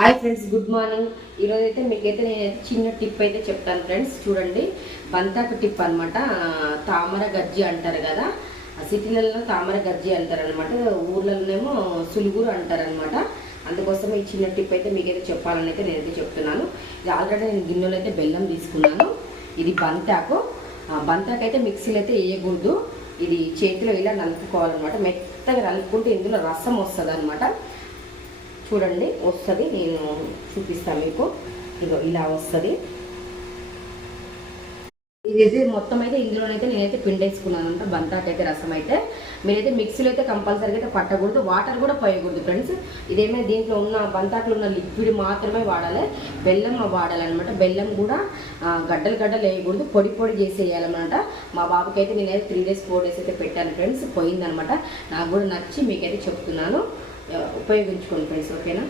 Hi friends good morning ఈరోజు అయితే మీకైతే నేను చిన్న టిప్ అయితే చెప్తాను ఫ్రెండ్స్ చూడండి. బంతాకు టిప్ అనమాట తామర గజ్జి అంటారు కదా. సిటీలలో తామర గజ్జి అంటారు అనమాట ఊర్లలోనేమో సులుగురు అంటారు అనమాట అందుకోసం ఈ చిన్న టిప్ అయితే మీకైతే చెప్పాలని అయితే నేనైతే చెప్తున్నాను. ఇది ఆల్రెడీ నేను గిన్నెలో అయితే బెల్లం తీసుకున్నాను. ఇది బంతాకు. బంతాకు అయితే మిక్సీలో అయితే వేయకూడదు. ఇది చేతిలో ఇలా నలుపుకోవాలన్నమాట. మెత్తగా నలుపుకుంటే ఇందులో రసం వస్తుంది అనమాట చూడండి వస్తుంది. నేను చూపిస్తాను మీకు. ఇగో ఇలా వస్తుంది. ఇదైతే మొత్తం అయితే ఇందులోనైతే నేనైతే పిండేసుకున్నాను అంట బంతాకైతే రసం అయితే మీరైతే మిక్సీలో అయితే కంపల్సరీగా అయితే పట్టకూడదు వాటర్ కూడా పోయకూడదు ఫ్రెండ్స్. ఇదేమైనా దీంట్లో ఉన్న బంతాకులో ఉన్న లిక్విడ్ మాత్రమే వాడాలి. బెల్లం వాడాలన్నమాట. బెల్లం కూడా గడ్డలు గడ్డలు వేయకూడదు. పొడి పొడి చేసేయాలన్నమాట. మా బాబుకి అయితే నేనైతే త్రీ డేస్ ఫోర్ డేస్ అయితే పెట్టాను ఫ్రెండ్స్. పోయిందనమాట నాకు కూడా నచ్చి మీకైతే చెప్తున్నాను. ఉపయోగించుకోండి ఫ్రెండ్స్ ఓకేనా?